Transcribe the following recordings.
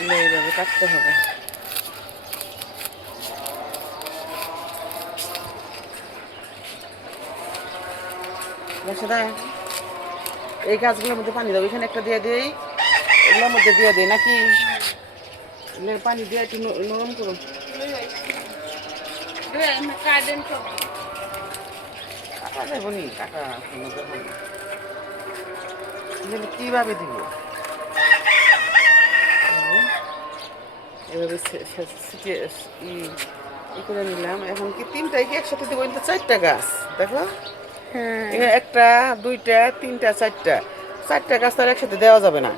এইভাবে কাটতে হবে। সেটা এই গাছগুলোর মধ্যে পানি দাও, এখানে একটা দিয়ে দিই, এগুলোর মধ্যে দিয়ে দিই নাকি? পানি দিয়ে একটু নরম করুন। কাটা যাবো নি, কাটা কিভাবে দিব? এভাবে ই করে নিলাম। এখন কি তিনটাই কি একসাথে দেবো? কিন্তু 4টা গাছ দেখো, এখানে 1টা 2টা 3টা 4টা গাছ তো আর একসাথে দেওয়া যাবে না,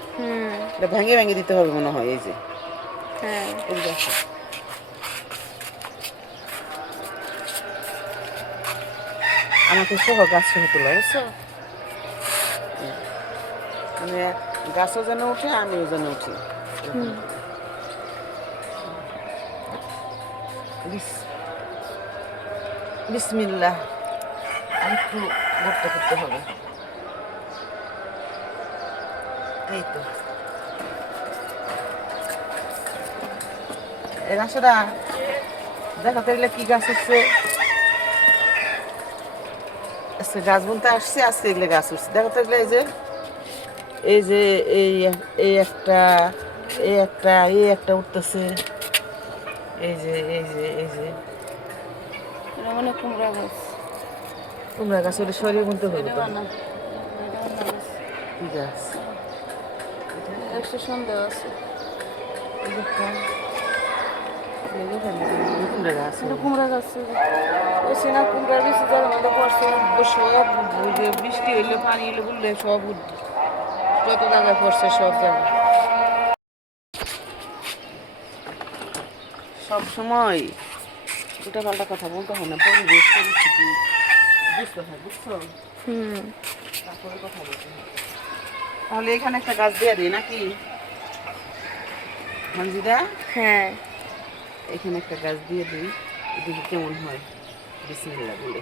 এটা ভেঙে ভেঙে দিতে হবে মনে হয়। এই যে এই গাছ আমাকে সহ গাছ সহ তোলা, বুঝছো? মানে গাছও যেন উঠে, আমিও যেন উঠি। বিসমিল্লাহ। আর একটু ভর্তা করতে হবে। এই তো এই রাশেদা, দেখো তো এগুলো কি গাছ উঠছে। আজকে গাছ বুনতে আসছে, আজকে এগুলো গাছ উঠছে। দেখো তো এগুলো, এই যে এই এই একটা এই একটা এই একটা উঠতেছে। এই যে এই যে এই যে মানে কুমড়া গাছ। কুমড়া গাছ ওটা সরিয়ে বুনতে হবে তো। কি গাছ? একটা সন্দেহ আছে। কুমড়া গাছ। কুমড়া গাছ ওই না কুমড়ার বেশি জায়গা মধ্যে পড়ছে। সব বৃষ্টি হইলে, পানি হইলে, বললে সব যত জায়গায় পড়ছে সব জায়গায়। সব সময় দুটা পাল্টা কথা বলতে হয় না, পরিবেশ পরিস্থিতি বুঝতে হয়, বুঝছো? তারপরে কথা বলতে হয়। তাহলে এখানে একটা গাছ দিয়ে দিই নাকি মঞ্জিদা? হ্যাঁ, এখানে একটা গাছ দিয়ে দিই, এদিকে কেমন হয়। বিসমিল্লাহ বলে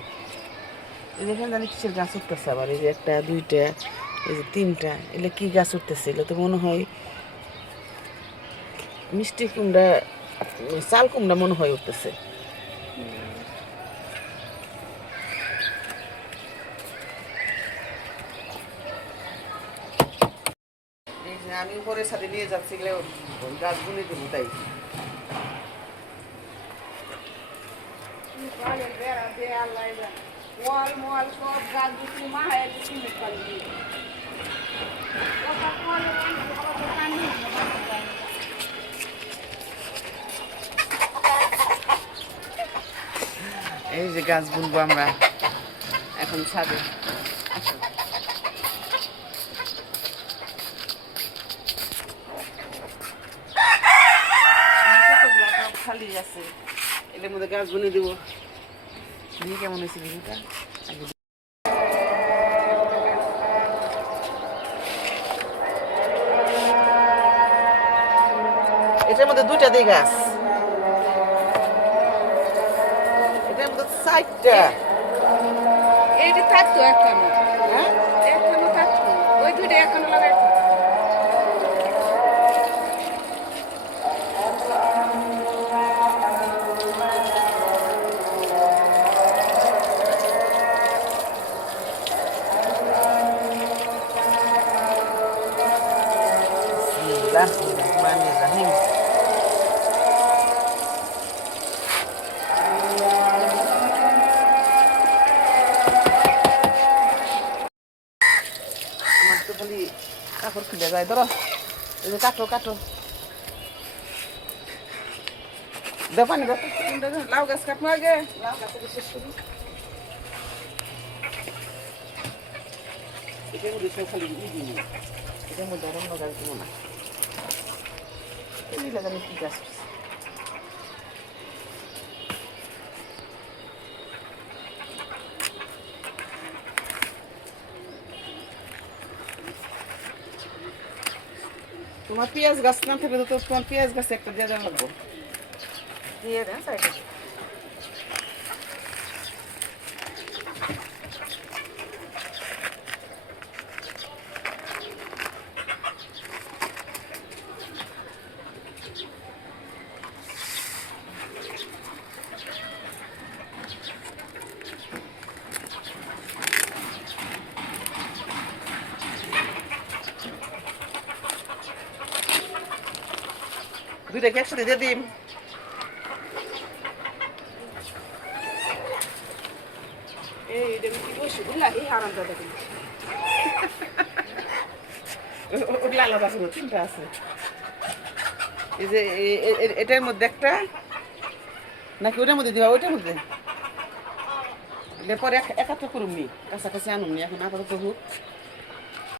এখানে জানি কিসের গাছ উঠতেছে আবার। এই যে 1টা 2টা এই যে 3টা, এগুলো কি গাছ উঠতেছে? এগুলো তো মনে হয় মিষ্টি কুমড়া, চাল কুমড়া মনে হয় উঠতেছে। এই যে আমি উপরের সাথে নিয়ে যাচ্ছি, এগুলো গাছগুলি দেবো তাই। সব গাছ দিচ্ছি, মা এই যে গাছ বুনবো আমরা এখন ছাদে। খালি আছে, এটার মধ্যে গাছ বুনে দেবো। কেমন হয়েছে ভিডিওটা? এটার মধ্যে 2টা দিই গাছ, এটার মধ্যে 4টা। এইটা থাকতো এখনো। হ্যাঁ, এখনো থাকতো, ওই দুইটা এখনো লাগাইতো। বিসমিল্লাহির রহমানির রহিম। আমার তো খালি কাপড় খুলে যায়, ধরো এই যে কাটো কাটো, দেখো পানি দেখো। লাউ গাছ কাটবো আগে, লাউ গাছ শেষ করি। এটার মধ্যে সব খালি দিই, এটার মধ্যে আর অন্য গাছ দিব না। এই লাগালে কি গাছ? তোমার পেঁয়াজ গাছ না থাকলে তো তোমার পেঁয়াজ গাছে একটা দিয়ে দেওয়া লাগবো। দিয়ে দেন সাইডে। দুইটা কি একসাথে দিয়ে দিম? এই এটা কি বসে বুঝলা এই হারামটা দেখুন ওগুলো আলাদা আছে, তিনটা আছে। এই যে এটার মধ্যে একটা, নাকি ওটার মধ্যে দিবা? ওইটার মধ্যে পরে একাত্র করুন নি, কাছাকাছি আনুন নি, এখন আপাতত হোক।